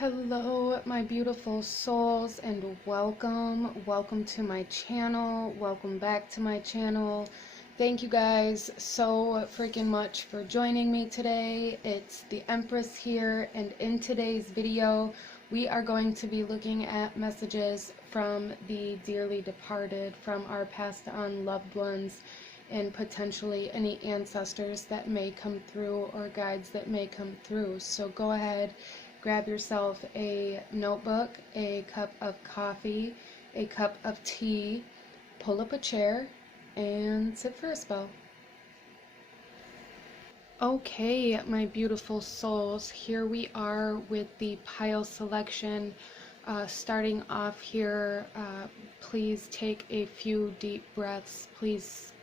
Hello, my beautiful souls, and welcome to my channel. Welcome back to my channel. Thank you guys so freaking much for joining me today. It's the Empress here, and in today's video, we are going to be looking at messages from the dearly departed, from our passed on loved ones, and potentially any ancestors that may come through or guides that may come through. So go ahead, grab yourself a notebook, a cup of coffee, a cup of tea, pull up a chair, and sit for a spell. Okay, my beautiful souls, here we are with the pile selection. Starting off here, please take a few deep breaths. Please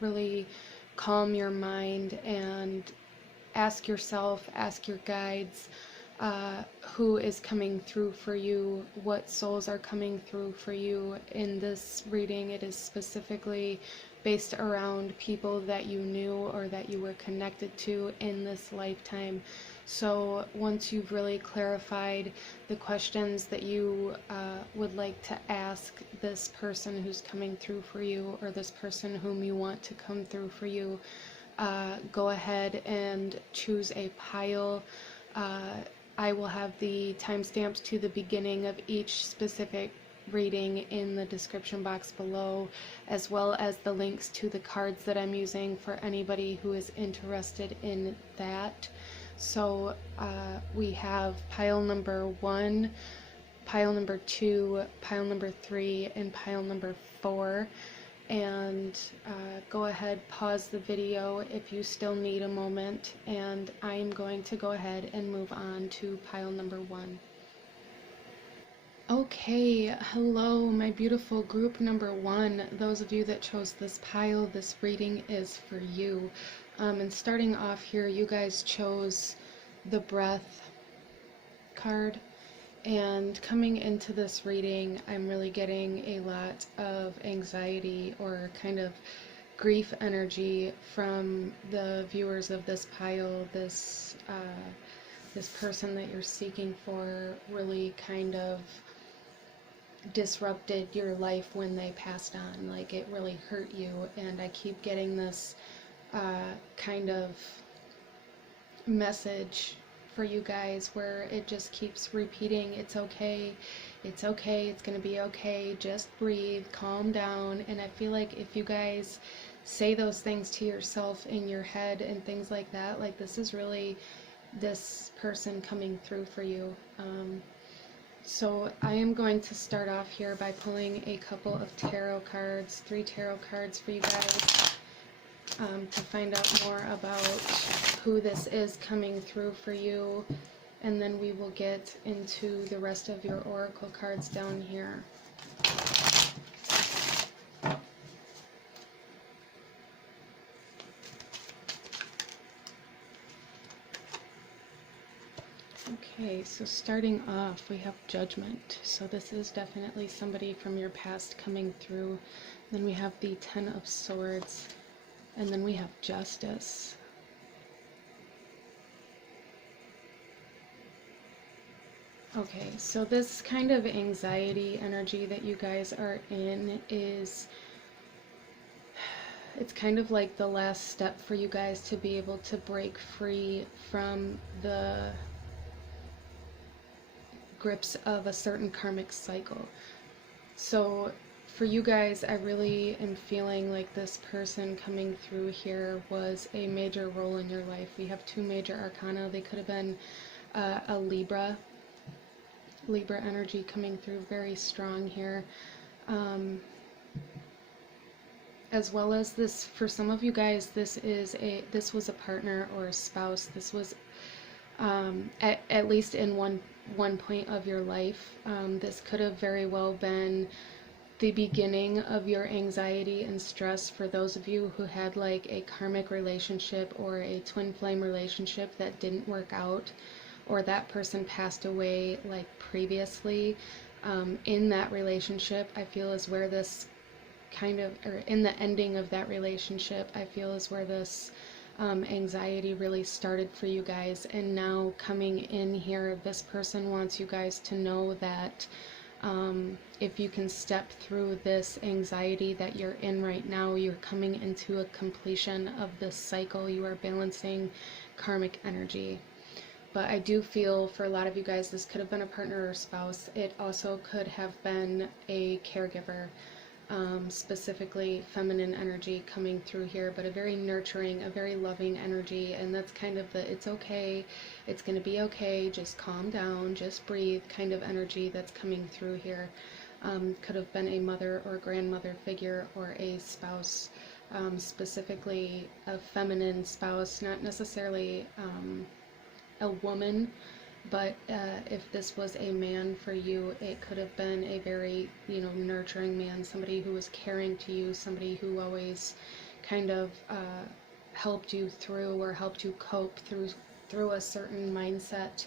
really calm your mind and ask yourself, ask your guides, who is coming through for you, what souls are coming through for you. In this reading, it is specifically based around people that you knew or that you were connected to in this lifetime. So once you've really clarified the questions that you would like to ask this person who's coming through for you, or this person whom you want to come through for you, go ahead and choose a pile. I will have the timestamps to the beginning of each specific reading in the description box below, as well as the links to the cards that I'm using for anybody who is interested in that. So we have pile number 1, pile number 2, pile number 3, and pile number 4. And go ahead, pause the video if you still need a moment, and I am going to go ahead and move on to pile number 1. Okay, hello my beautiful group number 1. Those of you that chose this pile, this reading is for you. And starting off here, you guys chose the Breath card. And coming into this reading, I'm really getting a lot of anxiety or kind of grief energy from the viewers of this pile. This person that you're seeking for really kind of disrupted your life when they passed on. Like, it really hurt you, and I keep getting this kind of message for you guys where it just keeps repeating, it's okay, it's okay, it's gonna be okay, just breathe, calm down. And I feel like if you guys say those things to yourself in your head and things like that, like, this is really this person coming through for you. So I am going to start off here by pulling a couple of tarot cards, 3 tarot cards for you guys, to find out more about who this is coming through for you, and then we will get into the rest of your oracle cards down here. Okay, so starting off, we have Judgment. So this is definitely somebody from your past coming through. Then we have the 10 of Swords, and then we have Justice. Okay, so this kind of anxiety energy that you guys are in is, it's kind of like the last step for you guys to be able to break free from the grips of a certain karmic cycle. So for you guys, I really am feeling like this person coming through here was a major role in your life. We have 2 major arcana. They could have been a Libra energy coming through very strong here. As well as this, for some of you guys, this was a partner or a spouse. This was at least in one point of your life. This could have very well been the beginning of your anxiety and stress for those of you who had like a karmic relationship or a twin flame relationship that didn't work out, or that person passed away like previously. In that relationship, I feel is where this kind of, or in the ending of that relationship, I feel is where this anxiety really started for you guys. And now coming in here, this person wants you guys to know that if you can step through this anxiety that you're in right now, you're coming into a completion of this cycle. You are balancing karmic energy. But I do feel for a lot of you guys, this could have been a partner or spouse. It also could have been a caregiver, specifically feminine energy coming through here, but a very nurturing, a very loving energy. And that's kind of the it's okay, it's going to be okay, just calm down, just breathe kind of energy that's coming through here. Could have been a mother or grandmother figure or a spouse, specifically a feminine spouse, not necessarily a woman, but if this was a man for you, it could have been a very, nurturing man, somebody who was caring to you, somebody who always kind of helped you through or helped you cope through a certain mindset.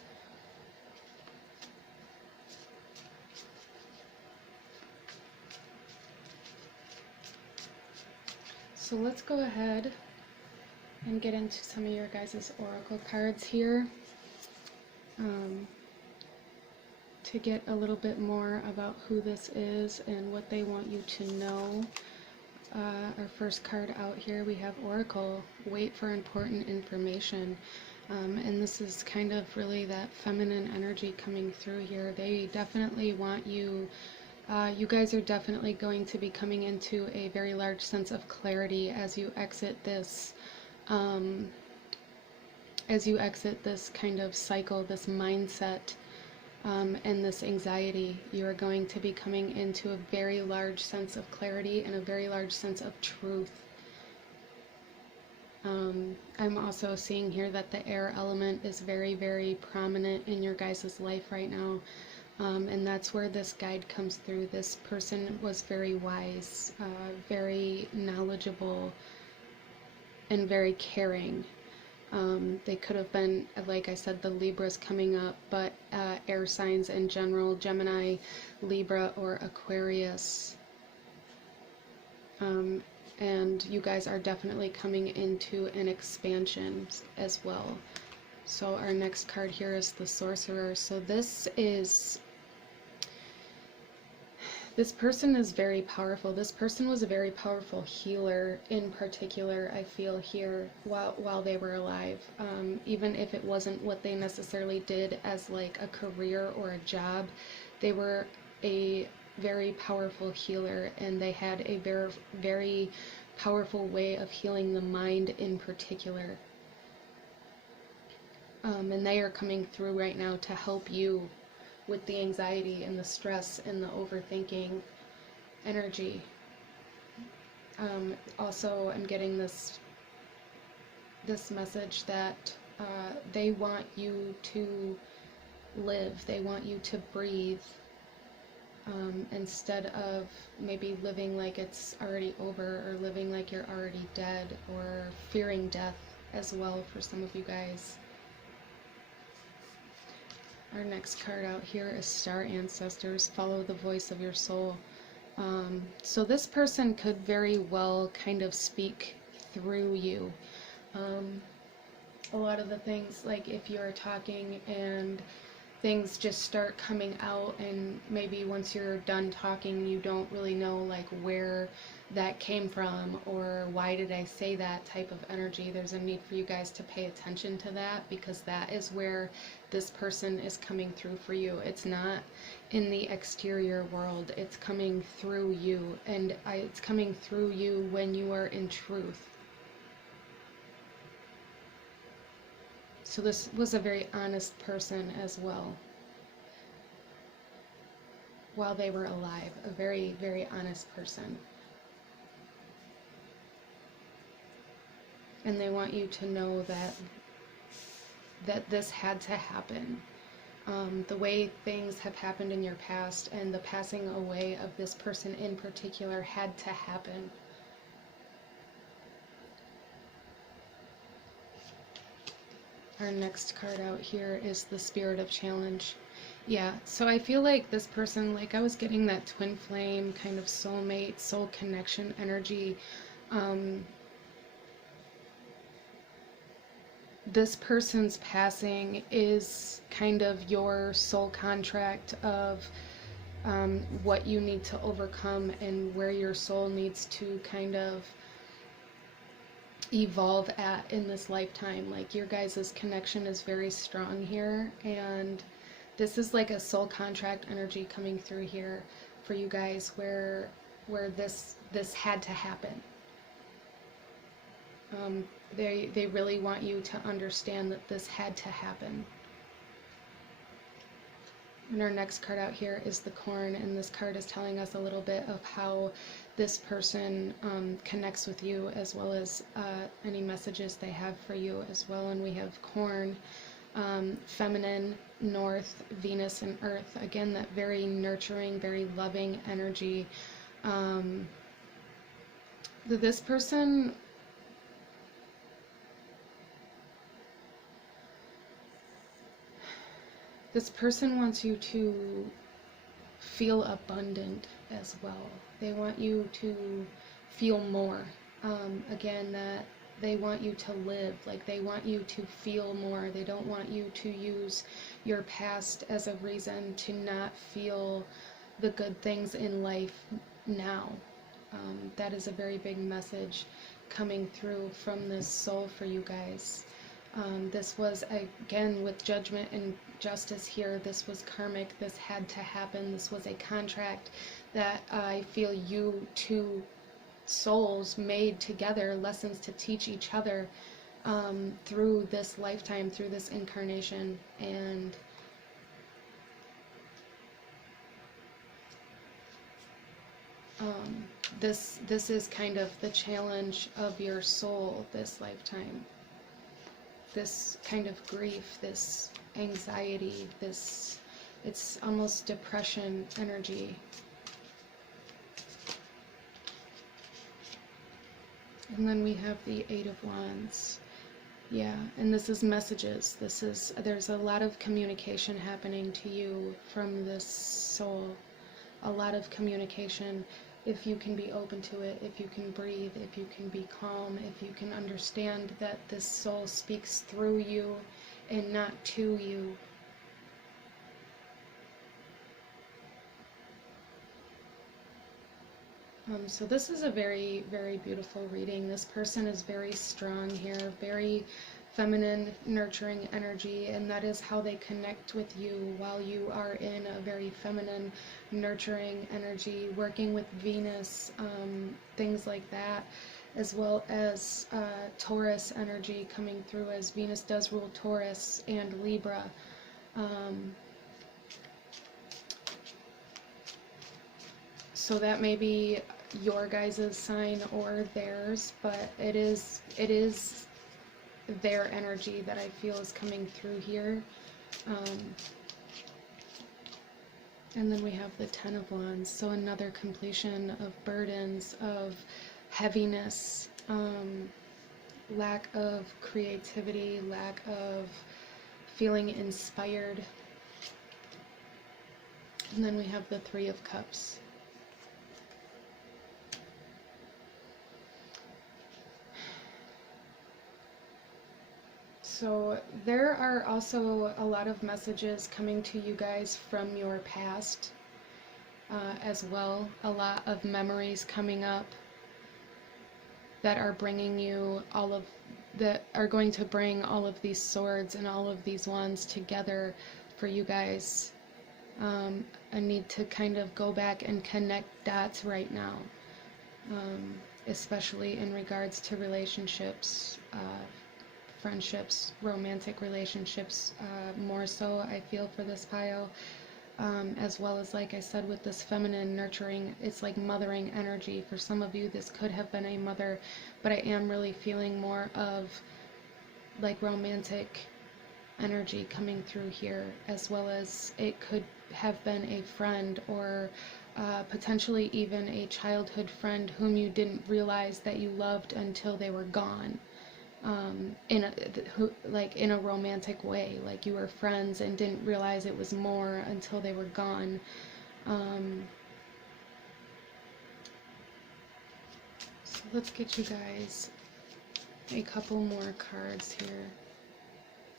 So let's go ahead and get into some of your guys' oracle cards here. To get a little bit more about who this is and what they want you to know. Our first card out here, we have Oracle, wait for important information. And this is kind of really that feminine energy coming through here. They definitely want you, you guys are definitely going to be coming into a very large sense of clarity as you exit this kind of cycle, this mindset, and this anxiety. You are going to be coming into a very large sense of clarity and a very large sense of truth. I'm also seeing here that the air element is very, very prominent in your guys' life right now. And that's where this guide comes through. This person was very wise, very knowledgeable, and very caring. They could have been, like I said, the Libras coming up, but air signs in general, Gemini, Libra, or Aquarius. And you guys are definitely coming into an expansion as well. So our next card here is the Sorcerer. So this person is very powerful. This person was a very powerful healer in particular, I feel here, while they were alive. Even if it wasn't what they necessarily did as like a career or a job, they were a very powerful healer, and they had a very, very powerful way of healing the mind in particular. And they are coming through right now to help you with the anxiety and the stress and the overthinking energy. Also, I'm getting this message that they want you to live, they want you to breathe, instead of maybe living like it's already over or living like you're already dead, or fearing death as well for some of you guys. Our next card out here is Star Ancestors, follow the voice of your soul. So this person could very well kind of speak through you. A lot of the things, like if you're talking and things just start coming out, and maybe once you're done talking you don't really know like where that came from or why did I say that type of energy. There's a need for you guys to pay attention to that, because that is where this person is coming through for you. It's not in the exterior world, it's coming through you, and it's coming through you when you are in truth. So this was a very honest person as well while they were alive, a very, very honest person. And they want you to know that this had to happen. The way things have happened in your past and the passing away of this person in particular had to happen. Our next card out here is the Spirit of Challenge. Yeah, so I feel like this person, like I was getting that twin flame kind of soulmate, soul connection energy. this person's passing is kind of your soul contract of what you need to overcome and where your soul needs to kind of evolve at in this lifetime. Like your guys' connection is very strong here, and this is like a soul contract energy coming through here for you guys where this had to happen. They really want you to understand that this had to happen. And our next card out here is the Corn, and this card is telling us a little bit of how this person connects with you, as well as any messages they have for you as well. And we have Corn, feminine, North, Venus, and Earth. Again, that very nurturing, very loving energy. This person... This person wants you to feel abundant as well. They want you to feel more. Again, that they want you to live. Like, they want you to feel more. They don't want you to use your past as a reason to not feel the good things in life now. That is a very big message coming through from this soul for you guys. This was, again, with judgment and justice here, this was karmic. This had to happen. This was a contract that I feel you two souls made together, lessons to teach each other through this lifetime, through this incarnation. And this is kind of the challenge of your soul this lifetime. This kind of grief, this anxiety, it's almost depression energy. And then we have the Eight of Wands. Yeah, and this is messages. There's a lot of communication happening to you from this soul. A lot of communication. If you can be open to it, if you can breathe, if you can be calm, if you can understand that this soul speaks through you and not to you. So this is a very, very beautiful reading. This person is very strong here, very feminine, nurturing energy, and that is how they connect with you while you are in a very feminine, nurturing energy, working with Venus, things like that, as well as Taurus energy coming through, as Venus does rule Taurus and Libra. So that may be your guys' sign or theirs, but it is their energy that I feel is coming through here. And then we have the Ten of Wands, so another completion of burdens, of heaviness, lack of creativity, lack of feeling inspired. And then we have the Three of Cups. So there are also a lot of messages coming to you guys from your past as well. A lot of memories coming up that are bringing you that are going to bring all of these swords and all of these wands together for you guys. I need to kind of go back and connect dots right now, especially in regards to relationships, friendships, romantic relationships, more so I feel for this pile, as well as, like I said, with this feminine nurturing, it's like mothering energy. For some of you this could have been a mother, but I am really feeling more of like romantic energy coming through here, as well as it could have been a friend or potentially even a childhood friend whom you didn't realize that you loved until they were gone. In a romantic way, like you were friends and didn't realize it was more until they were gone. So let's get you guys a couple more cards here.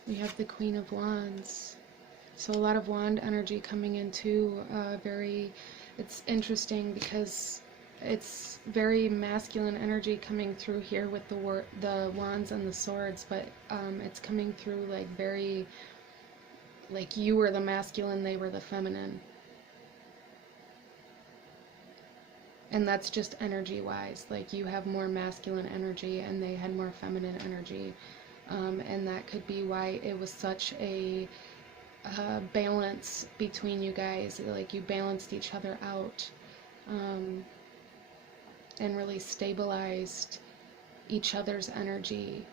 We have the Queen of Wands. So a lot of wand energy coming into it's interesting because it's very masculine energy coming through here with the wands and the swords, but it's coming through like very, like you were the masculine, they were the feminine. And that's just energy wise, like you have more masculine energy and they had more feminine energy. And that could be why it was such a balance between you guys, like you balanced each other out, and really stabilized each other's energy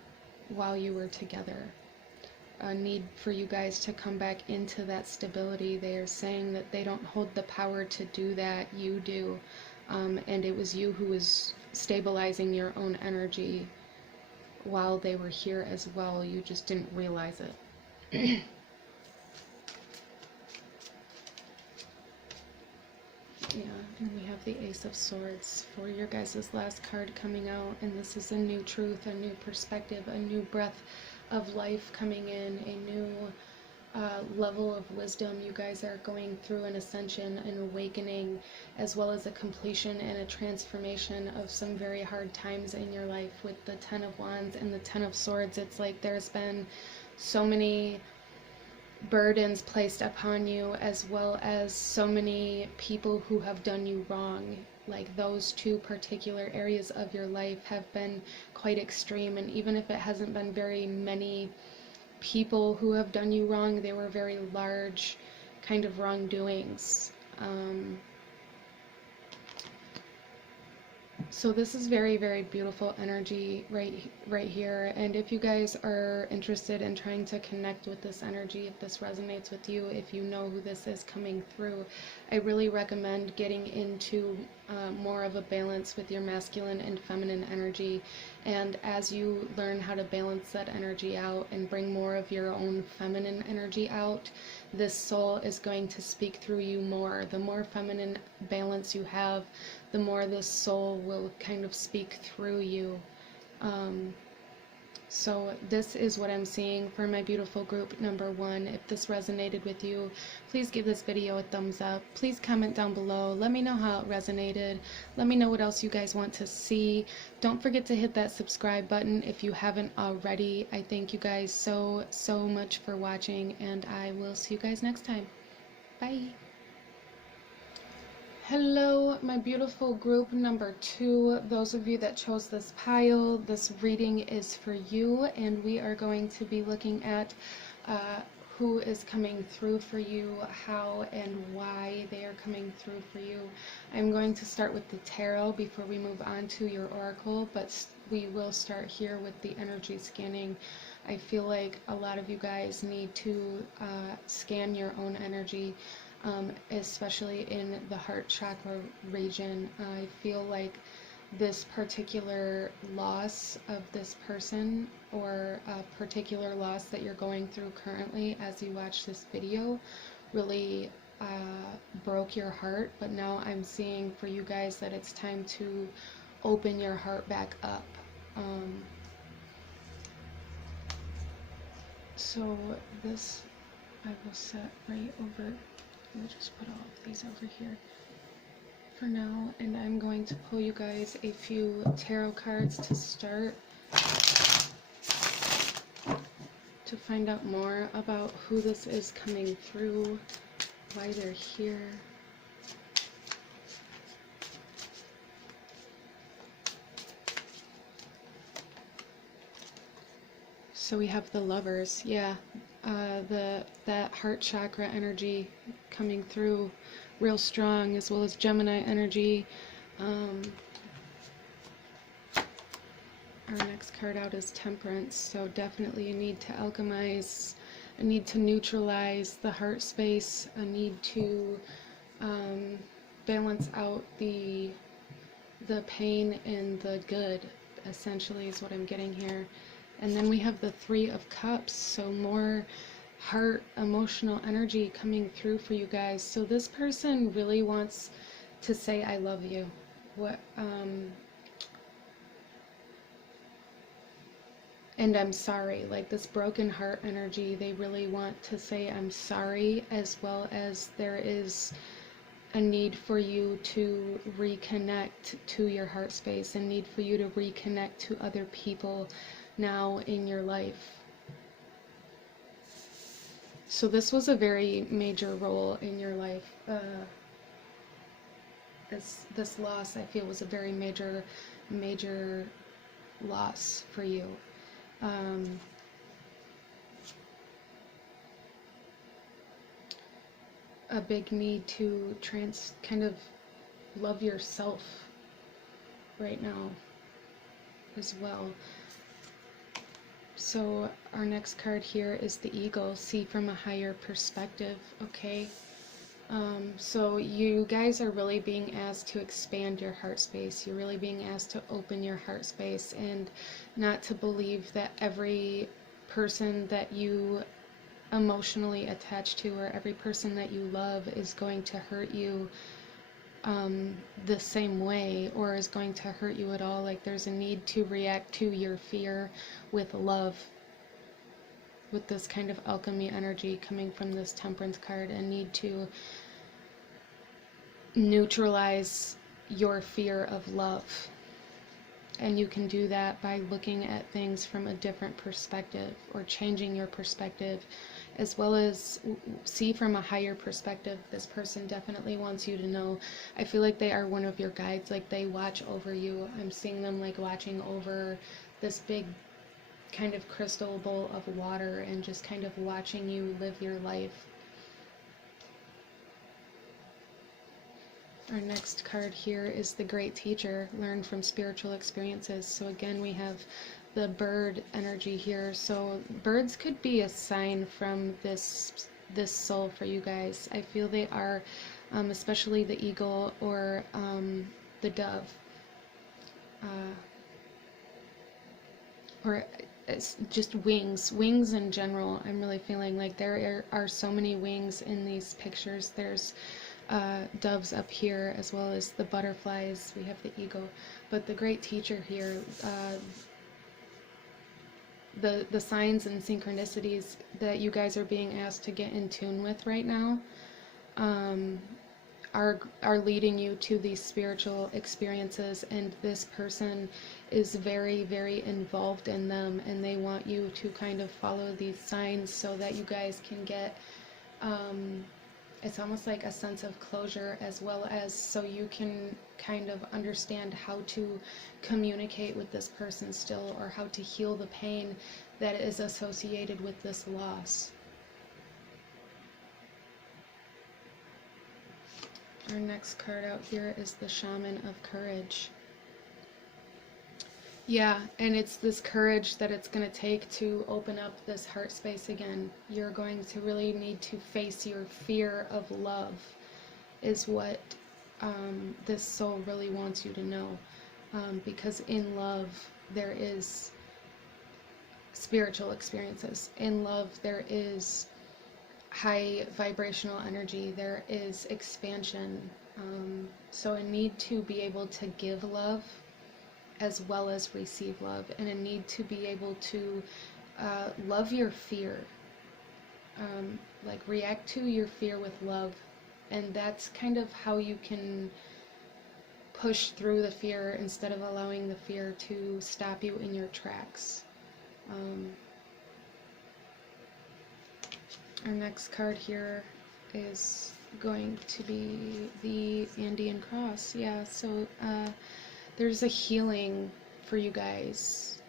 while you were together. A need for you guys to come back into that stability. They are saying that they don't hold the power to do that, you do, and it was you who was stabilizing your own energy while they were here as well. You just didn't realize it. Yeah, and we have the Ace of Swords for your guys' last card coming out, and this is a new truth, a new perspective, a new breath of life coming in, a new level of wisdom. You guys are going through an ascension, an awakening, as well as a completion and a transformation of some very hard times in your life. With the Ten of Wands and the Ten of Swords, it's like there's been so many burdens placed upon you, as well as so many people who have done you wrong. Like those two particular areas of your life have been quite extreme, and even if it hasn't been very many people who have done you wrong, they were very large kind of wrongdoings. So this is very, very beautiful energy right here. And if you guys are interested in trying to connect with this energy, if this resonates with you, if you know who this is coming through, I really recommend getting into more of a balance with your masculine and feminine energy. And as you learn how to balance that energy out and bring more of your own feminine energy out, this soul is going to speak through you more. The more feminine balance you have, the more this soul will kind of speak through you. So this is what I'm seeing for my beautiful group number 1. If this resonated with you, please give this video a thumbs up. Please comment down below. Let me know how it resonated. Let me know what else you guys want to see. Don't forget to hit that subscribe button if you haven't already. I thank you guys so much for watching, and I will see you guys next time. Bye. Hello, my beautiful group number 2. Those of you that chose this pile, this reading is for you, and we are going to be looking at who is coming through for you, how and why they are coming through for you. I'm going to start with the tarot before we move on to your oracle, but we will start here with the energy scanning. I feel like a lot of you guys need to scan your own energy. Especially in the heart chakra region. I feel like this particular loss of this person, or a particular loss that you're going through currently as you watch this video, really broke your heart, but now I'm seeing for you guys that it's time to open your heart back up. So this I will set right over. We'll just put all of these over here for now, and I'm going to pull you guys a few tarot cards to start, to find out more about who this is coming through, why they're here. So we have the Lovers, yeah, that heart chakra energy coming through real strong, as well as Gemini energy. Our next card out is Temperance, so definitely a need to alchemize, a need to neutralize the heart space, a need to balance out the pain and the good, essentially, is what I'm getting here. And then we have the Three of Cups, so more heart, emotional energy coming through for you guys. So this person really wants to say, I love you. and I'm sorry. Like this broken heart energy, they really want to say I'm sorry, as well as there is a need for you to reconnect to your heart space, a need for you to reconnect to other people now in your life. So this was a very major role in your life. This loss, I feel, was a very major loss for you. A big need to kind of love yourself right now as well. So our next card here is the Eagle. See from a higher perspective. Okay. So you guys are really being asked to expand your heart space. You're really being asked to open your heart space and not to believe that every person that you emotionally attach to or every person that you love is going to hurt you the same way or is going to hurt you at all. Like there's a need to react to your fear with love, with this kind of alchemy energy coming from this Temperance card, and need to neutralize your fear of love. And you can do that by looking at things from a different perspective or changing your perspective, as well as see from a higher perspective. This person definitely wants you to know. I feel like they are one of your guides, like they watch over you. I'm seeing them like watching over this big kind of crystal bowl of water and just kind of watching you live your life. Our next card here is the Great Teacher. Learn from spiritual experiences. So again, we have the bird energy here. So birds could be a sign from this soul for you guys. I feel they are, especially the eagle or the dove, or it's just wings in general. I'm really feeling like there are so many wings in these pictures. There's doves up here, as well as the butterflies. We have the eagle, but the Great Teacher here, the signs and synchronicities that you guys are being asked to get in tune with right now are leading you to these spiritual experiences, and this person is very involved in them, and they want you to kind of follow these signs so that you guys can get it's almost like a sense of closure, as well as so you can kind of understand how to communicate with this person still, or how to heal the pain that is associated with this loss. Our next card out here is the Shaman of Courage. Yeah, and it's this courage that it's going to take to open up this heart space again. You're going to really need to face your fear of love, is what this soul really wants you to know. Because in love, there is spiritual experiences. In love, there is high vibrational energy. There is expansion. So a need to be able to give love as well as receive love, and a need to be able to love your fear, like react to your fear with love, and that's kind of how you can push through the fear instead of allowing the fear to stop you in your tracks. Our next card here is going to be the Andean Cross. Yeah, so there's a healing for you guys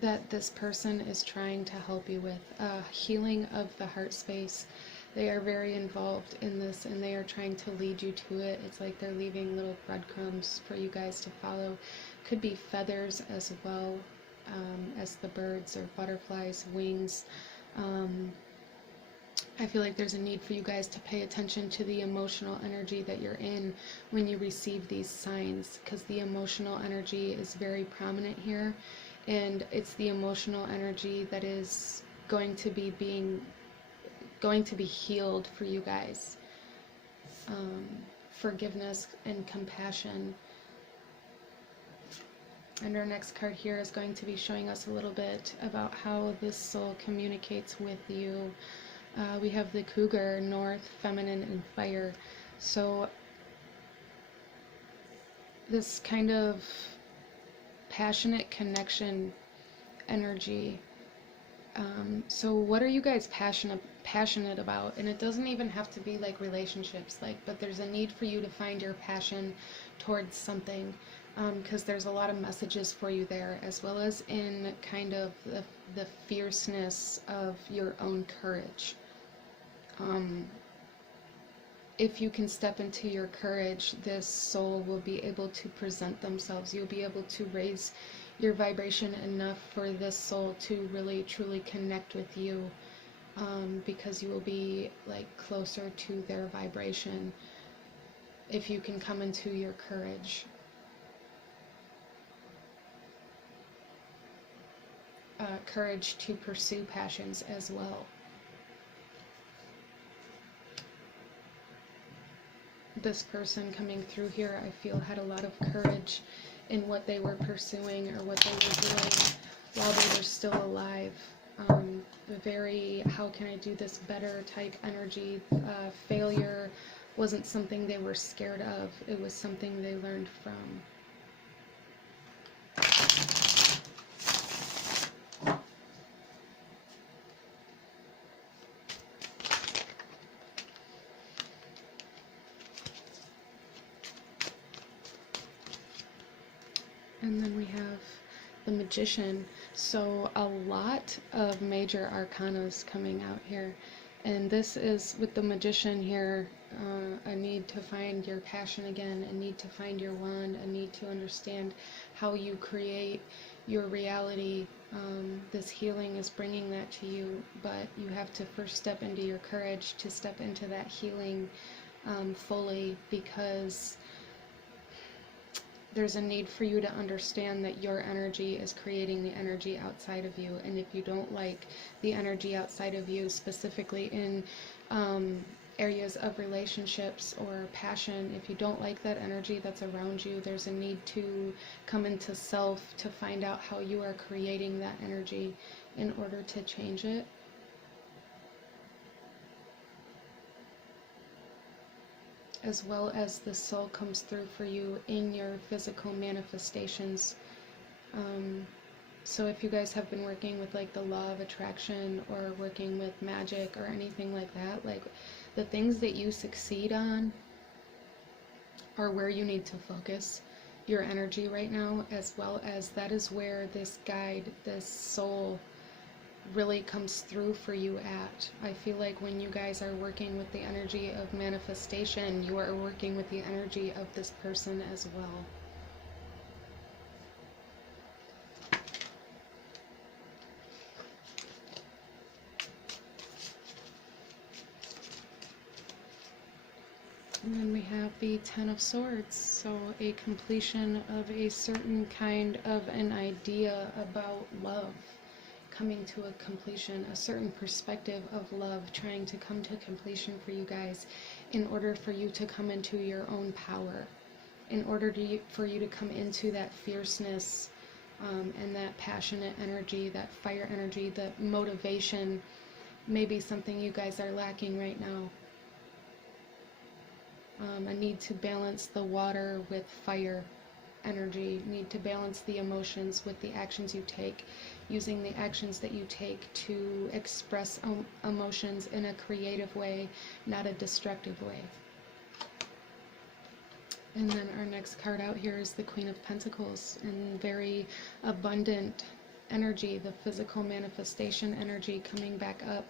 that this person is trying to help you with. Healing of the heart space. They are very involved in this, and they are trying to lead you to it. It's like they're leaving little breadcrumbs for you guys to follow. Could be feathers as well, as the birds or butterflies, wings. I feel like there's a need for you guys to pay attention to the emotional energy that you're in when you receive these signs, because the emotional energy is very prominent here, and it's the emotional energy that is going to be healed for you guys. Forgiveness and compassion. And our next card here is going to be showing us a little bit about how this soul communicates with you. We have the cougar, north, feminine, and fire. So this kind of passionate connection energy. So what are you guys passionate about? And it doesn't even have to be like relationships, but there's a need for you to find your passion towards something, because there's a lot of messages for you there, as well as in kind of the fierceness of your own courage. If you can step into your courage, this soul will be able to present themselves. You'll be able to raise your vibration enough for this soul to really truly connect with you, because you will be like closer to their vibration if you can come into your courage. Courage to pursue passions as well. This person coming through here, I feel, had a lot of courage in what they were pursuing or what they were doing while they were still alive. Very, how can I do this better type energy. Failure wasn't something they were scared of, it was something they learned from. And then we have the Magician. So a lot of major arcanas coming out here. And this is, with the Magician here, a need to find your passion again, a need to find your wand, a need to understand how you create your reality. This healing is bringing that to you, but you have to first step into your courage to step into that healing fully, because there's a need for you to understand that your energy is creating the energy outside of you. And if you don't like the energy outside of you, specifically in areas of relationships or passion, if you don't like that energy that's around you, there's a need to come into self to find out how you are creating that energy in order to change it. As well as the soul comes through for you in your physical manifestations. So if you guys have been working with like the law of attraction or working with magic or anything like that, like the things that you succeed on are where you need to focus your energy right now, as well as that is where this guide, this soul, really comes through for you at. I feel like when you guys are working with the energy of manifestation, you are working with the energy of this person as well. And then we have the Ten of Swords, so a completion of a certain kind of an idea about love. Coming to a completion, a certain perspective of love trying to come to completion for you guys, in order for you to come into your own power, in order for you to come into that fierceness and that passionate energy, that fire energy, that motivation. Maybe something you guys are lacking right now. A need to balance the water with fire energy, need to balance the emotions with the actions you take, using the actions that you take to express emotions in a creative way, not a destructive way. And then our next card out here is the Queen of Pentacles, and very abundant energy, the physical manifestation energy coming back up.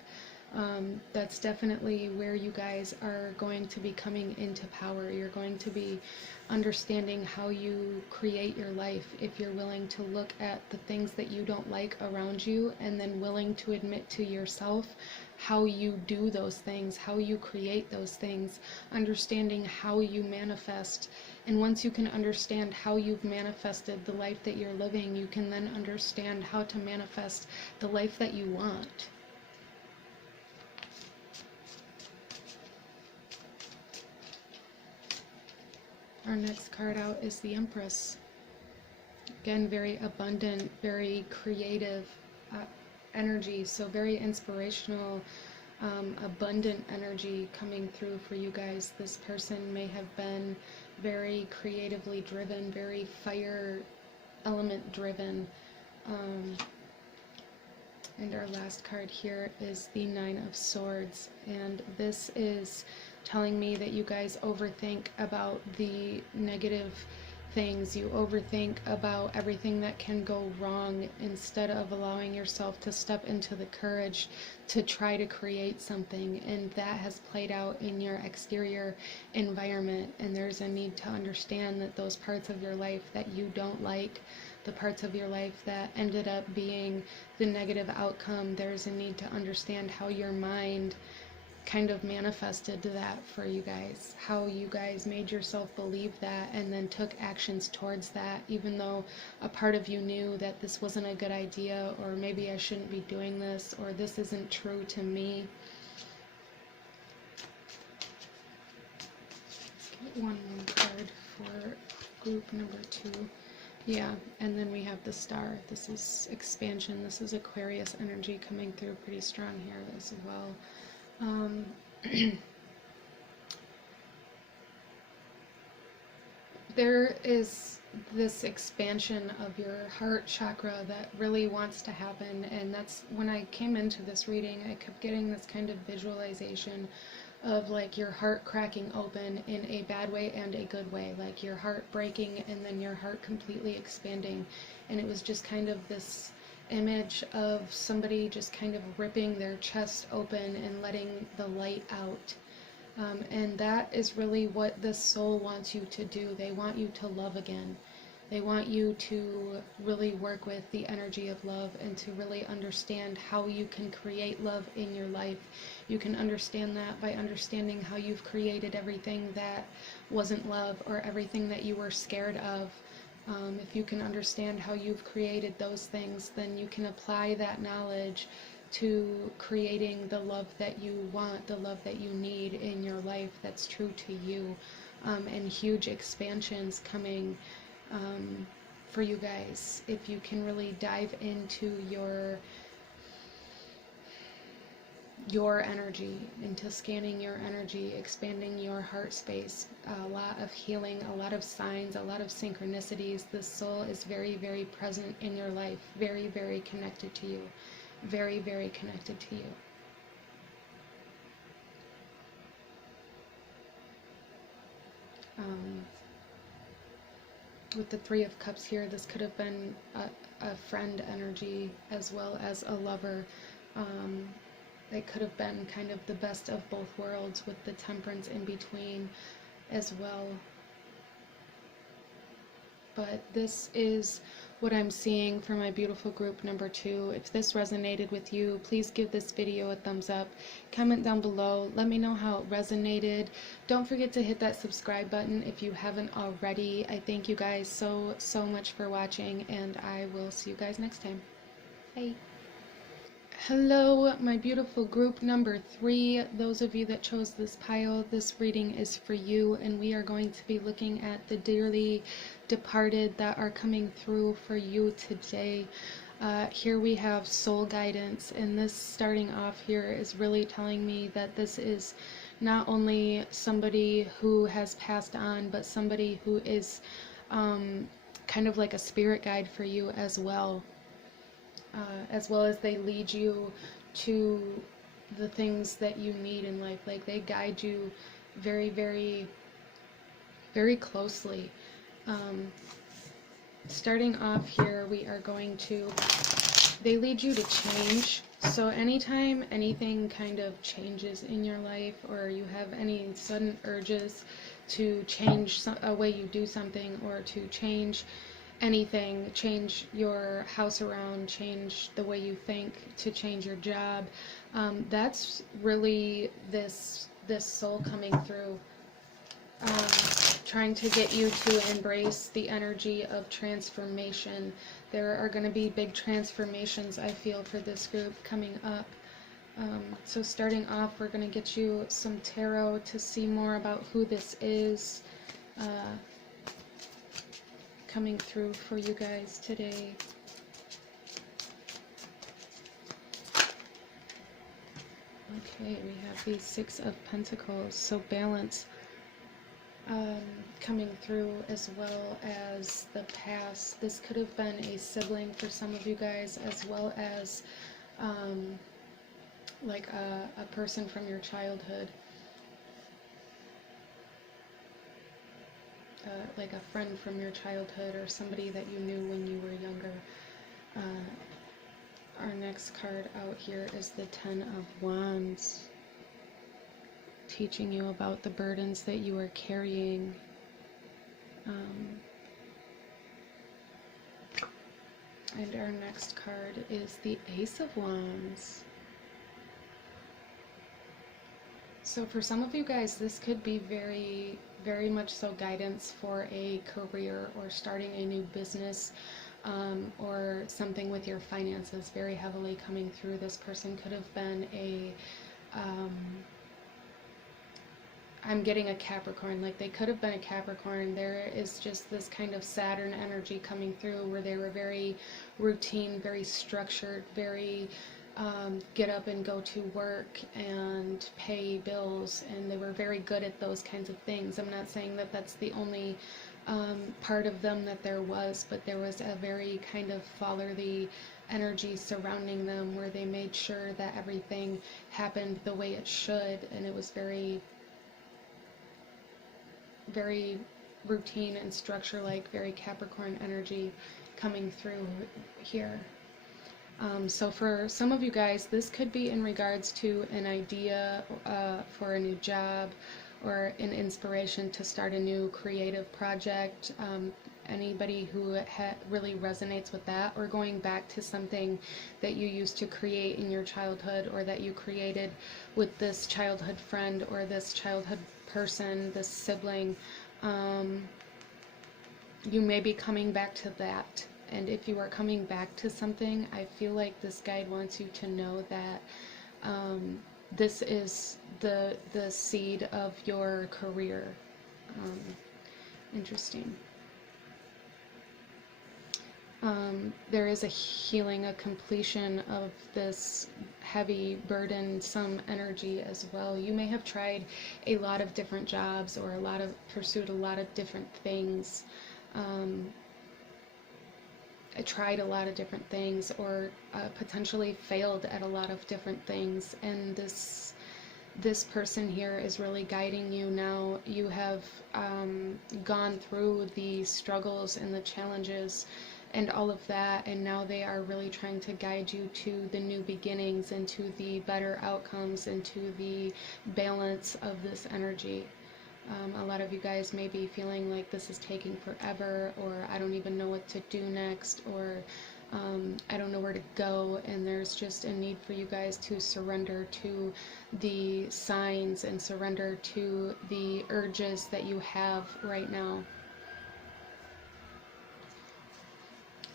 That's definitely where you guys are going to be coming into power. You're going to be understanding how you create your life, if you're willing to look at the things that you don't like around you, and then willing to admit to yourself how you do those things, how you create those things, understanding how you manifest. And once you can understand how you've manifested the life that you're living, you can then understand how to manifest the life that you want. Our next card out is the Empress. again, very abundant, very creative energy, so very inspirational, abundant energy coming through for you guys. This person may have been very creatively driven, very fire element driven. And our last card here is the Nine of Swords, and this is telling me that you guys overthink about the negative things. You overthink about everything that can go wrong instead of allowing yourself to step into the courage to try to create something, and that has played out in your exterior environment. And there's a need to understand that those parts of your life that you don't like, the parts of your life that ended up being the negative outcome, there's a need to understand how your mind kind of manifested that for you guys, how you guys made yourself believe that and then took actions towards that, even though a part of you knew that this wasn't a good idea, or maybe I shouldn't be doing this, or this isn't true to me. Let's get one more card for group number 2. Yeah, and then we have the Star. This is expansion. This is Aquarius energy coming through pretty strong here as well. There is this expansion of your heart chakra that really wants to happen, and that's when I came into this reading, I kept getting this kind of visualization of like your heart cracking open in a bad way and a good way, like your heart breaking and then your heart completely expanding. And it was just kind of this image of somebody just kind of ripping their chest open and letting the light out. And that is really what this soul wants you to do. They want you to love again. They want you to really work with the energy of love and to really understand how you can create love in your life. You can understand that by understanding how you've created everything that wasn't love, or everything that you were scared of. If you can understand how you've created those things, then you can apply that knowledge to creating the love that you want, the love that you need in your life that's true to you, and huge expansions coming for you guys. If you can really dive into your energy, into scanning your energy, expanding your heart space, a lot of healing, a lot of signs, a lot of synchronicities. This soul is very, very present in your life, very, very connected to you, very, very connected to you. With the Three of Cups here, this could have been a friend energy as well as a lover. It could have been kind of the best of both worlds with the Temperance in between as well. But this is what I'm seeing for my beautiful group number 2. If this resonated with you, please give this video a thumbs up. Comment down below. Let me know how it resonated. Don't forget to hit that subscribe button if you haven't already. I thank you guys so much for watching, and I will see you guys next time. Bye. Hello, my beautiful group number 3. Those of you that chose this pile, this reading is for you, and we are going to be looking at the dearly departed that are coming through for you today. Here we have soul guidance, and this starting off here is really telling me that this is not only somebody who has passed on, but somebody who is kind of like a spirit guide for you as well. As well as they lead you to the things that you need in life. Like they guide you very, very, very closely. Starting off here, we are going to, they lead you to change. So anytime anything kind of changes in your life, or you have any sudden urges to change a way you do something, or to change anything, change your house around, change the way you think, to change your job, that's really this soul coming through, trying to get you to embrace the energy of transformation. There are going to be big transformations, I feel, for this group coming up. So starting off, we're going to get you some tarot to see more about who this is. coming through for you guys today? Okay, we have the Six of Pentacles, so balance coming through, as well as the past. This could have been a sibling for some of you guys, as well as like a person from your childhood, like a friend from your childhood, or somebody that you knew when you were younger. Our next card out here is the Ten of Wands, teaching you about the burdens that you are carrying. And our next card is the Ace of Wands. So for some of you guys, this could be very, very much so guidance for a career or starting a new business, or something with your finances very heavily coming through. This person could have been a I'm getting a Capricorn, like they could have been a Capricorn. There is just this kind of Saturn energy coming through where they were very routine, very structured, very get up and go to work and pay bills, and they were very good at those kinds of things. I'm not saying that that's the only part of them that there was, but there was a very kind of fatherly energy surrounding them where they made sure that everything happened the way it should, and it was very, very routine and structure, like very Capricorn energy coming through here. So for some of you guys, this could be in regards to an idea for a new job, or an inspiration to start a new creative project. Anybody who really resonates with that, or going back to something that you used to create in your childhood, or that you created with this childhood friend or this childhood person, this sibling. You may be coming back to that. And if you are coming back to something, I feel like this guide wants you to know that this is the seed of your career. Interesting. There is a healing, a completion of this heavy, burdensome energy as well. You may have tried a lot of different jobs, or pursued a lot of different things. I tried a lot of different things, or potentially failed at a lot of different things, and this person here is really guiding you now. You have gone through the struggles and the challenges and all of that, and now they are really trying to guide you to the new beginnings, and to the better outcomes, and to the balance of this energy. A lot of you guys may be feeling like this is taking forever, or I don't even know what to do next, or I don't know where to go, and there's just a need for you guys to surrender to the signs and surrender to the urges that you have right now.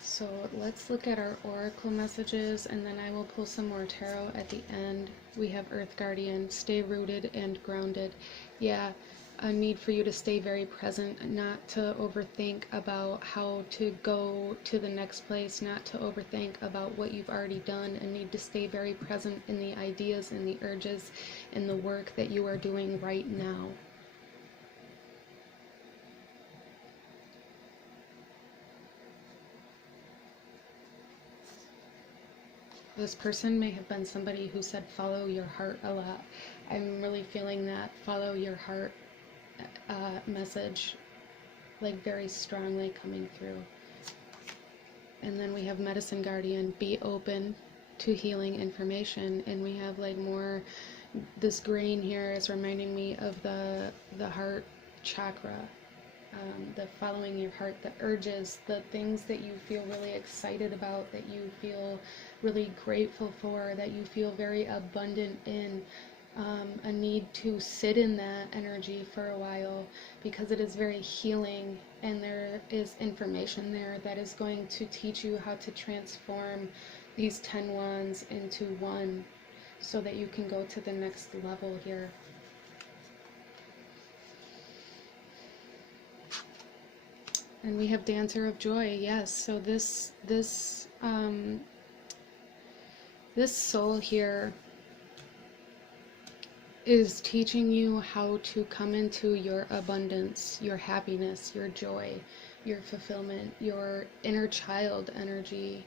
So let's look at our oracle messages, and then I will pull some more tarot at the end. We have Earth Guardian, stay rooted and grounded. Yeah, a need for you to stay very present, not to overthink about how to go to the next place, not to overthink about what you've already done, and need to stay very present in the ideas and the urges and the work that you are doing right now. This person may have been somebody who said follow your heart a lot. I'm really feeling that follow your heart message, like very strongly coming through. And then we have Medicine Guardian, be open to healing information, and we have like more, this green here is reminding me of the heart chakra, the following your heart, the urges, the things that you feel really excited about, that you feel really grateful for, that you feel very abundant in. A need to sit in that energy for a while, because it is very healing, and there is information there that is going to teach you how to transform these 10 wands into one, so that you can go to the next level here. And we have Dancer of Joy. Yes. So this soul here is teaching you how to come into your abundance, your happiness, your joy, your fulfillment, your inner child energy.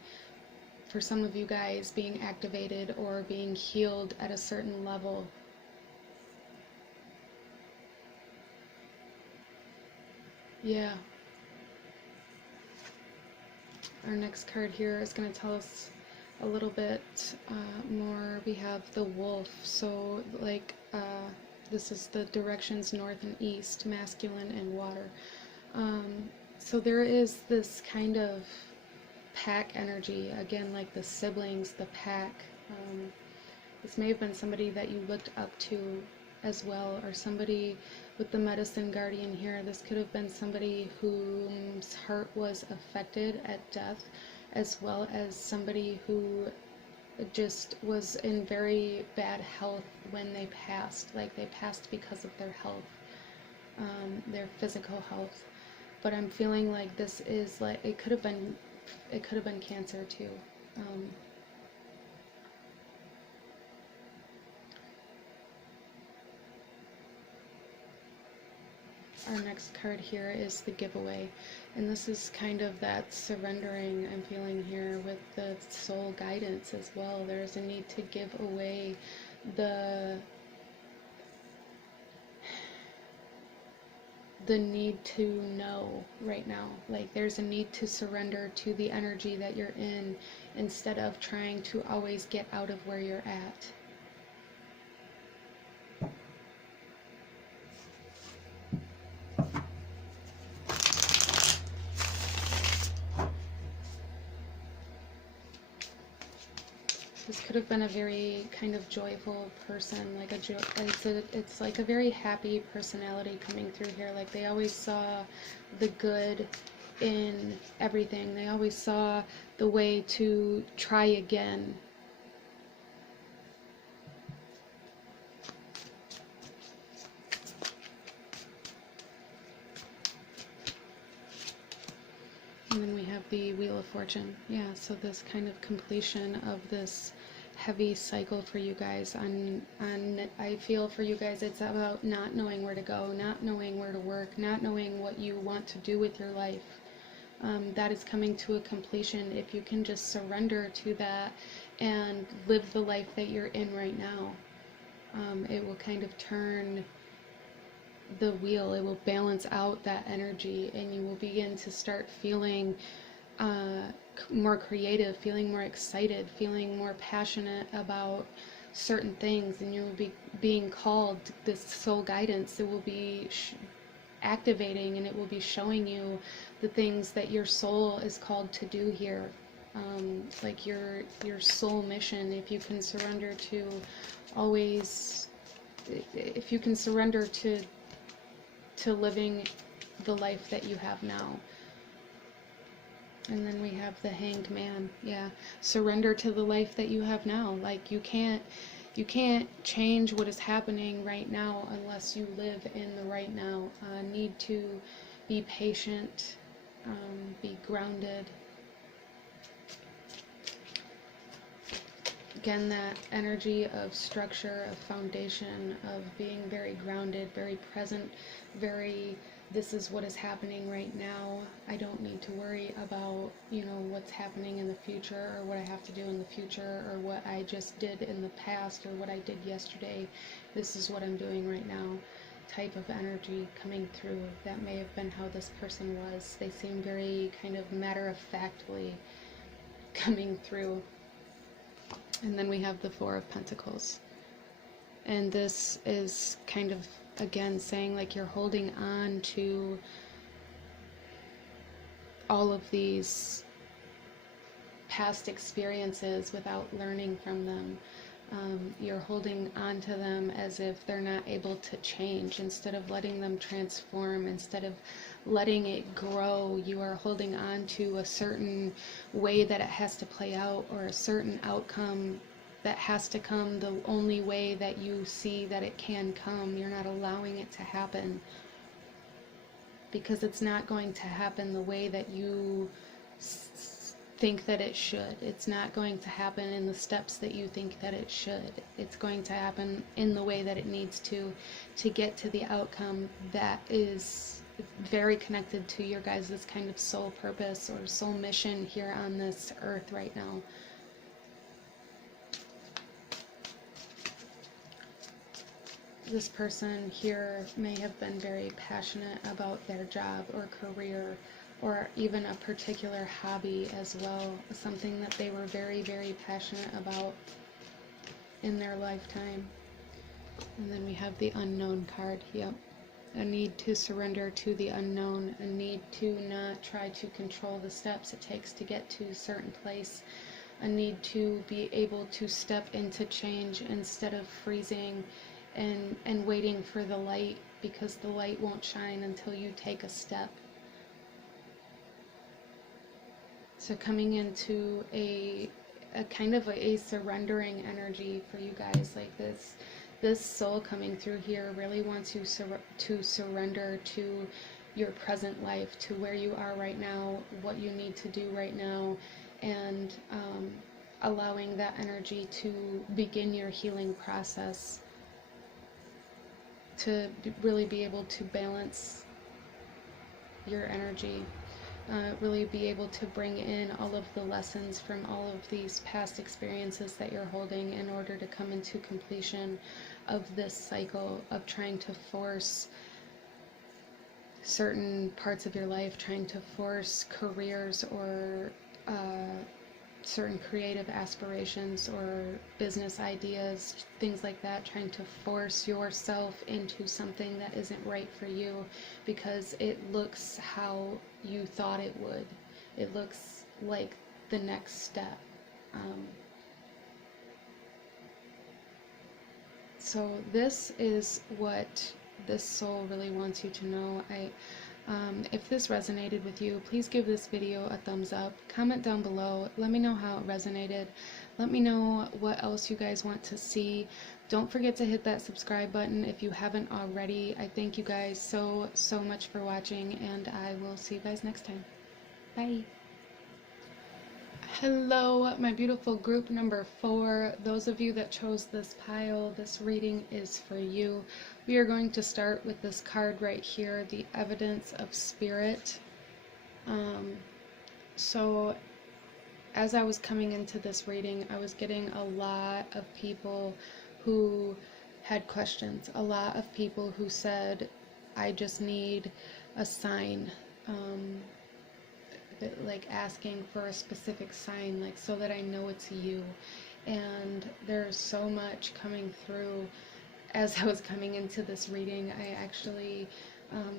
For some of you guys, being activated or being healed at a certain level. Yeah. Our next card here is going to tell us a little bit more. We have the wolf. So this is the directions north and east, masculine and water. So there is this kind of pack energy, again, like the siblings, the pack. This may have been somebody that you looked up to as well, or somebody with the medicine guardian here. This could have been somebody whose heart was affected at death, as well as somebody who just was in very bad health when they passed. Like they passed because of their health, their physical health. But I'm feeling like this is like it could have been cancer too. Our next card here is the giveaway, and this is kind of that surrendering I'm feeling here with the soul guidance as well. There's a need to give away the need to know right now. Like there's a need to surrender to the energy that you're in instead of trying to always get out of where you're at. This could have been a very kind of joyful person, like it's like a very happy personality coming through here. Like they always saw the good in everything. They always saw the way to try again. And then we have the Wheel of Fortune. Yeah, so this kind of completion of this heavy cycle for you guys. I feel for you guys it's about not knowing where to go, not knowing where to work, not knowing what you want to do with your life. That is coming to a completion if you can just surrender to that and live the life that you're in right now. It will kind of turn the wheel, it will balance out that energy, and you will begin to start feeling more creative, feeling more excited, feeling more passionate about certain things, and you will be being called this soul guidance. It will be activating, and it will be showing you the things that your soul is called to do here, like your soul mission. If you can surrender to always, if you can surrender to living the life that you have now. And then we have the Hanged Man. Yeah, surrender to the life that you have now. Like you can't change what is happening right now unless you live in the right now. Need to be patient, be grounded. Again, that energy of structure, of foundation, of being very grounded, very present, very, this is what is happening right now. I don't need to worry about, what's happening in the future, or what I have to do in the future, or what I just did in the past, or what I did yesterday. This is what I'm doing right now type of energy coming through. That may have been how this person was. They seem very kind of matter-of-factly coming through. And then we have the Four of Pentacles. And this is kind of, again, saying like you're holding on to all of these past experiences without learning from them. You're holding on to them as if they're not able to change. Instead of letting them transform, instead of letting it grow, you are holding on to a certain way that it has to play out, or a certain outcome that has to come the only way that you see that it can come. You're not allowing it to happen. because it's not going to happen the way that you think that it should. It's not going to happen in the steps that you think that it should. It's going to happen in the way that it needs to get to the outcome that is very connected to your guys' kind of soul purpose or soul mission here on this earth right now. This person here may have been very passionate about their job or career, or even a particular hobby as well, something that they were very, very passionate about in their lifetime. And then we have the unknown card. Yep. A need to surrender to the unknown, a need to not try to control the steps it takes to get to a certain place, a need to be able to step into change instead of freezing and waiting for the light, because the light won't shine until you take a step. So coming into a kind of a surrendering energy for you guys, like this soul coming through here really wants you to surrender to your present life, to where you are right now, what you need to do right now, and allowing that energy to begin your healing process, to really be able to balance your energy. Really be able to bring in all of the lessons from all of these past experiences that you're holding in order to come into completion of this cycle of trying to force certain parts of your life, trying to force careers or certain creative aspirations or business ideas, things like that, trying to force yourself into something that isn't right for you because it looks how you thought it would. It looks like the next step. So this is what this soul really wants you to know. If this resonated with you, please give this video a thumbs up. Comment down below. Let me know how it resonated. Let me know what else you guys want to see. Don't forget to hit that subscribe button if you haven't already. I thank you guys so much for watching, and I will see you guys next time. Bye. Hello, my beautiful group number 4. Those of you that chose this pile, this reading is for you. We are going to start with this card right here, the Evidence of Spirit. So as I was coming into this reading, I was getting a lot of people who had questions, a lot of people who said, I just need a sign. Like asking for a specific sign, like so that I know it's you. And there's so much coming through. As I was coming into this reading, I actually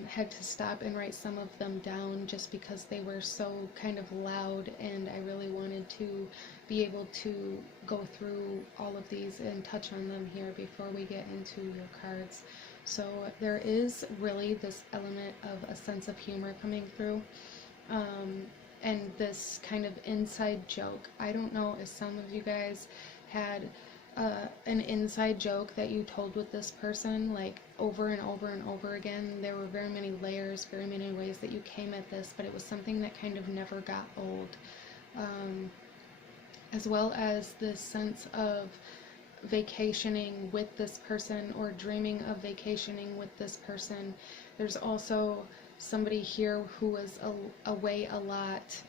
had to stop and write some of them down just because they were so kind of loud, and I really wanted to be able to go through all of these and touch on them here before we get into your cards. So there is really this element of a sense of humor coming through. And this kind of inside joke. I don't know if some of you guys had an inside joke that you told with this person, like over and over and over again. There were very many layers, very many ways that you came at this, but it was something that kind of never got old. As well as this sense of vacationing with this person or dreaming of vacationing with this person. There's also somebody here who was away a lot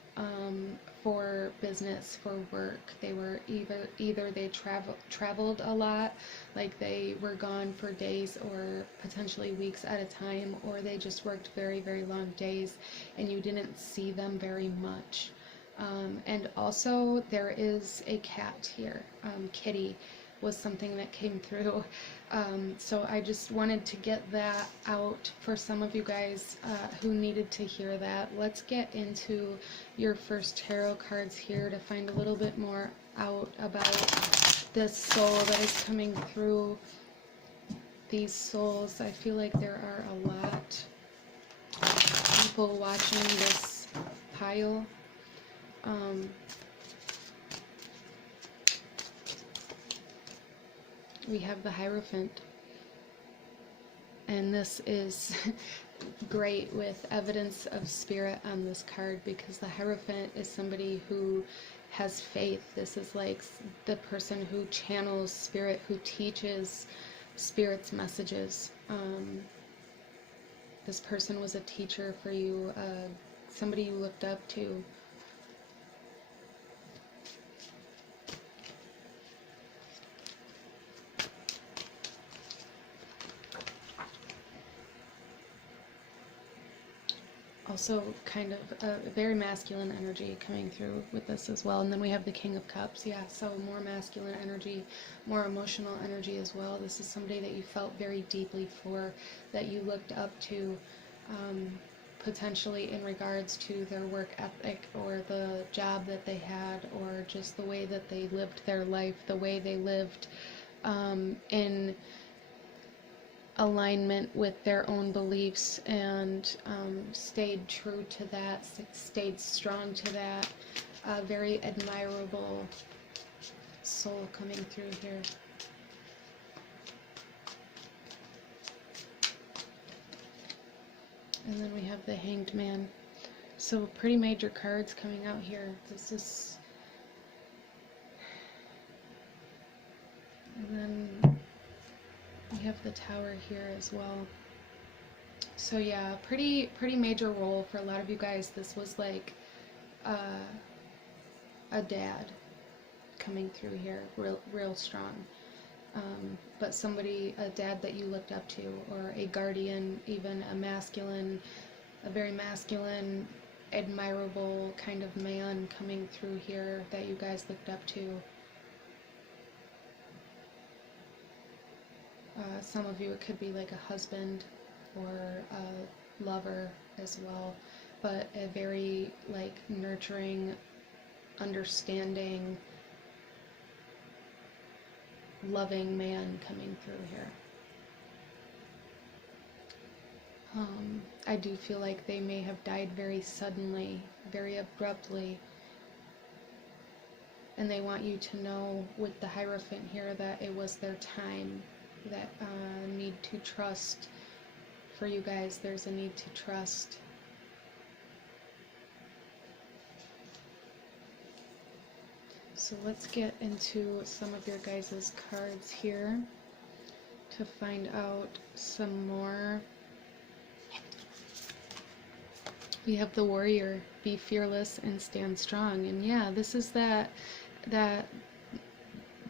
for business, for work. They were either they traveled a lot, like they were gone for days or potentially weeks at a time, or they just worked very, very long days and you didn't see them very much. And also there is a cat here. Kitty was something that came through. So I just wanted to get that out for some of you guys who needed to hear that. Let's get into your first tarot cards here to find a little bit more out about this soul that is coming through. These souls, I feel like there are a lot of people watching this pile. We have the Hierophant. And this is great with evidence of spirit on this card, because the Hierophant is somebody who has faith. This is like the person who channels spirit, who teaches spirit's messages. This person was a teacher for you, somebody you looked up to. Also kind of a very masculine energy coming through with this as well. And then we have the King of Cups. Yeah, so more masculine energy, more emotional energy as well. This is somebody that you felt very deeply for, that you looked up to, potentially in regards to their work ethic or the job that they had, or just the way that they lived their life, the way they lived in alignment with their own beliefs, and stayed true to that, stayed strong to that. Very admirable soul coming through here. And then we have the Hanged Man. So pretty major cards coming out here. This is... And then we have the Tower here as well. So yeah, pretty major role for a lot of you guys. This was like a dad coming through here, real strong. But somebody, a dad that you looked up to, or a guardian, even a very masculine, admirable kind of man coming through here that you guys looked up to. Some of you, it could be like a husband or a lover as well, but a very like nurturing, understanding, loving man coming through here. I do feel like they may have died very suddenly, very abruptly, and they want you to know with the Hierophant here that it was their time. That need to trust. For you guys, there's a need to trust. So let's get into some of your guys' cards here to find out some more. We have the Warrior. Be fearless and stand strong. And yeah, this is that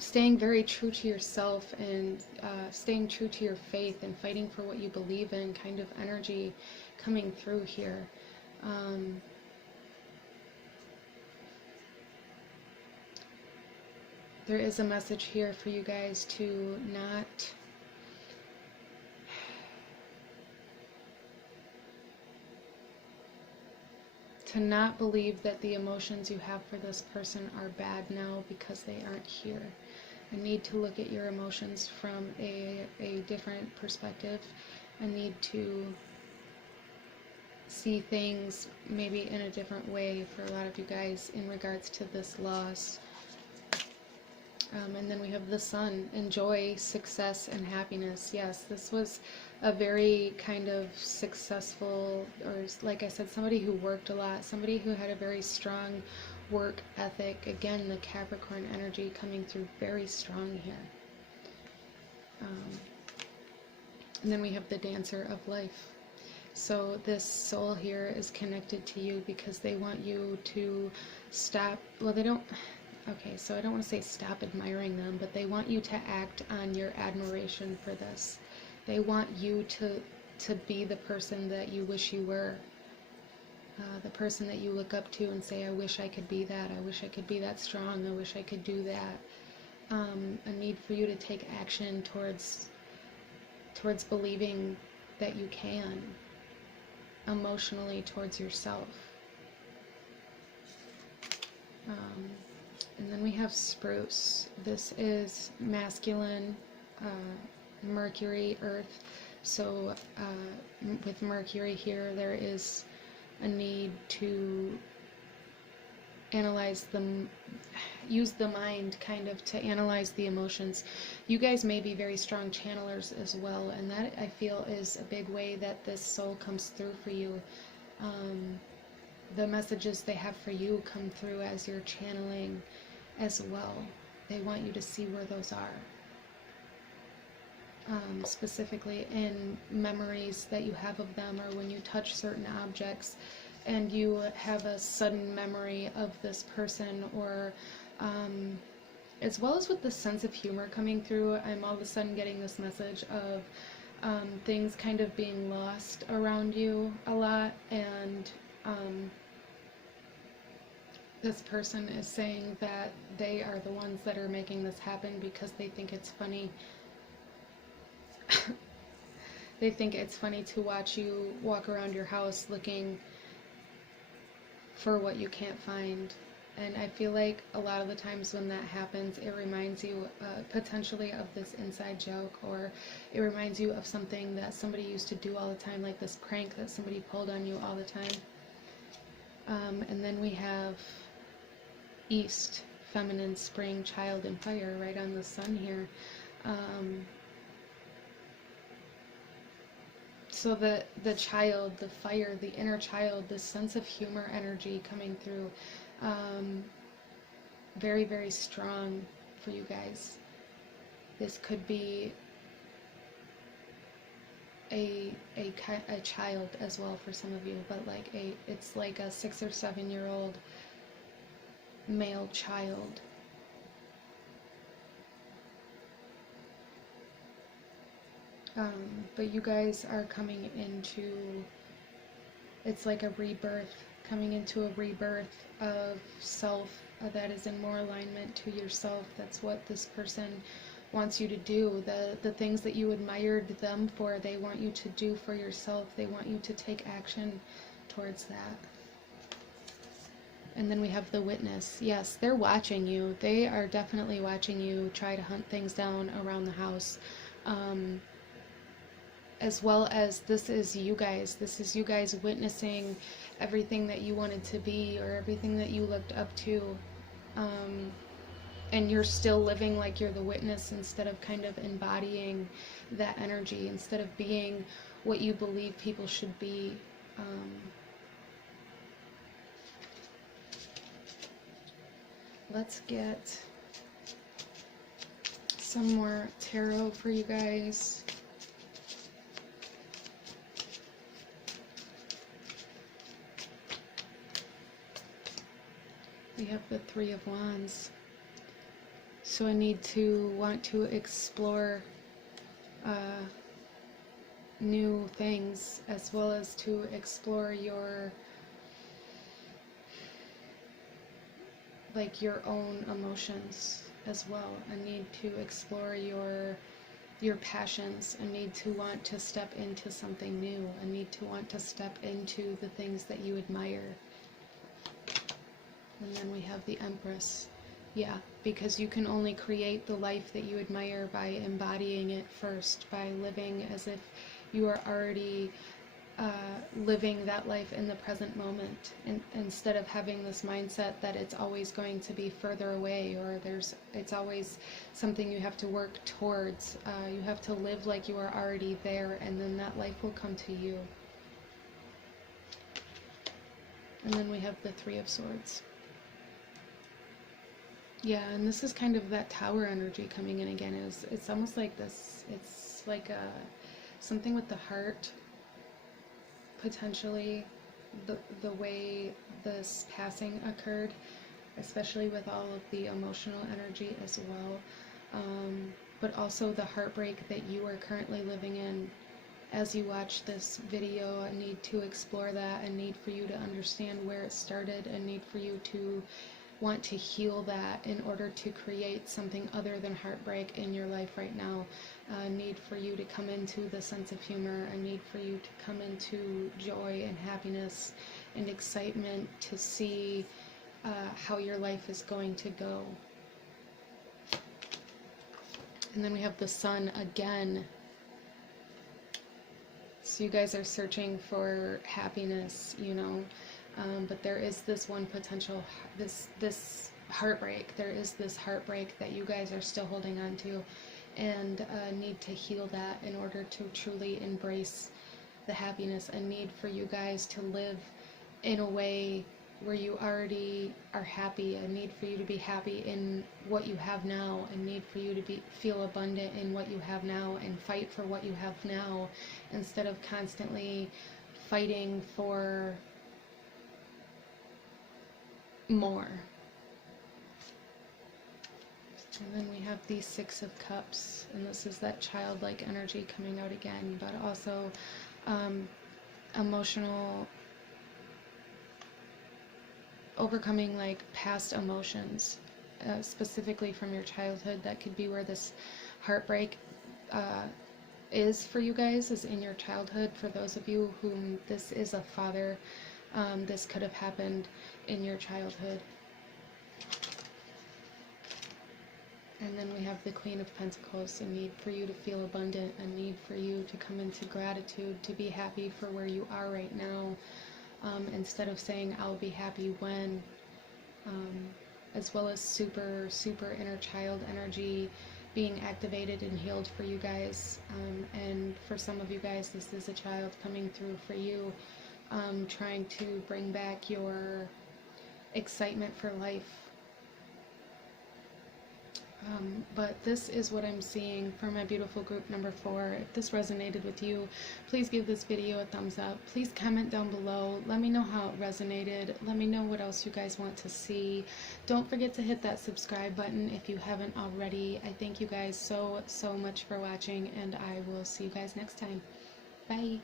staying very true to yourself, and staying true to your faith, and fighting for what you believe in kind of energy coming through here. There is a message here for you guys to not believe that the emotions you have for this person are bad now because they aren't here. I need to look at your emotions from a different perspective. I need to see things maybe in a different way for a lot of you guys in regards to this loss. And then we have the Sun. Enjoy success and happiness. Yes, this was a very kind of successful, or like I said, somebody who worked a lot, somebody who had a very strong work ethic. Again, the Capricorn energy coming through very strong here. And then we have the Dancer of Life. So this soul here is connected to you because they want you to stop, well, they don't, okay, so I don't want to say stop admiring them, but they want you to act on your admiration for this. They want you to be the person that you wish you were. The person that you look up to and say, I wish I could be that, I wish I could be that strong, I wish I could do that. A need for you to take action towards believing that you can, emotionally towards yourself. And then we have Spruce. This is masculine, Mercury, Earth. So with Mercury here, there is a need to analyze them, use the mind kind of to analyze the emotions. You guys may be very strong channelers as well, and that I feel is a big way that this soul comes through for you. The messages they have for you come through as you're channeling as well. They want you to see where those are. Specifically in memories that you have of them, or when you touch certain objects and you have a sudden memory of this person, or as well as with the sense of humor coming through, I'm all of a sudden getting this message of things kind of being lost around you a lot, and this person is saying that they are the ones that are making this happen because they think it's funny. They think it's funny to watch you walk around your house looking for what you can't find. And I feel like a lot of the times when that happens, it reminds you potentially of this inside joke, or it reminds you of something that somebody used to do all the time, like this prank that somebody pulled on you all the time. And then we have East, feminine, spring, child, and fire right on the sun here. So the child, the fire, the inner child, the sense of humor energy coming through, very, very strong for you guys. This could be a child as well for some of you, but like it's like a 6 or 7 year old male child. But you guys are coming into, it's like a rebirth, coming into a rebirth of self that is in more alignment to yourself. That's what this person wants you to do. The things that you admired them for, they want you to do for yourself. They want you to take action towards that. And then we have the witness. Yes, they're watching you. They are definitely watching you try to hunt things down around the house. As well as this is you guys. This is you guys witnessing everything that you wanted to be, or everything that you looked up to. And you're still living like you're the witness instead of kind of embodying that energy, instead of being what you believe people should be. Let's get some more tarot for you guys. We have the Three of Wands. So I need to want to explore new things, as well as to explore your own emotions as well. I need to explore your passions. I need to want to step into something new. I need to want to step into the things that you admire. And then we have the Empress. Yeah, because you can only create the life that you admire by embodying it first, by living as if you are already living that life in the present moment, instead of having this mindset that it's always going to be further away, or it's always something you have to work towards. You have to live like you are already there, and then that life will come to you. And then we have the Three of Swords. Yeah, and this is kind of that tower energy coming in again. It's almost like this, it's like something with the heart, potentially, the way this passing occurred, especially with all of the emotional energy as well, but also the heartbreak that you are currently living in. As you watch this video, I need to explore that. I need for you to understand where it started. I need for you to want to heal that in order to create something other than heartbreak in your life right now. I need for you to come into the sense of humor. I need for you to come into joy and happiness and excitement to see how your life is going to go. And then we have the Sun again. So you guys are searching for happiness, you know. but there is this one potential, this heartbreak. There is this heartbreak that you guys are still holding on to, and need to heal that in order to truly embrace the happiness, and need for you guys to live in a way where you already are happy, a need for you to be happy in what you have now, a need for you to feel abundant in what you have now, and fight for what you have now, instead of constantly fighting for more. And then we have the Six of Cups, and this is that childlike energy coming out again, but also emotional, overcoming like past emotions, specifically from your childhood. That could be where this heartbreak is for you guys, is in your childhood. For those of you whom this is a father, this could have happened in your childhood. And then we have the Queen of Pentacles, a need for you to feel abundant, a need for you to come into gratitude, to be happy for where you are right now, instead of saying I'll be happy when, as well as super inner child energy being activated and healed for you guys. And for some of you guys, this is a child coming through for you, trying to bring back your excitement for life. But this is what I'm seeing for my beautiful group number 4. If this resonated with you, please give this video a thumbs up. Please comment down below. Let me know how it resonated. Let me know what else you guys want to see. Don't forget to hit that subscribe button if you haven't already. I thank you guys so much for watching, and I will see you guys next time. Bye.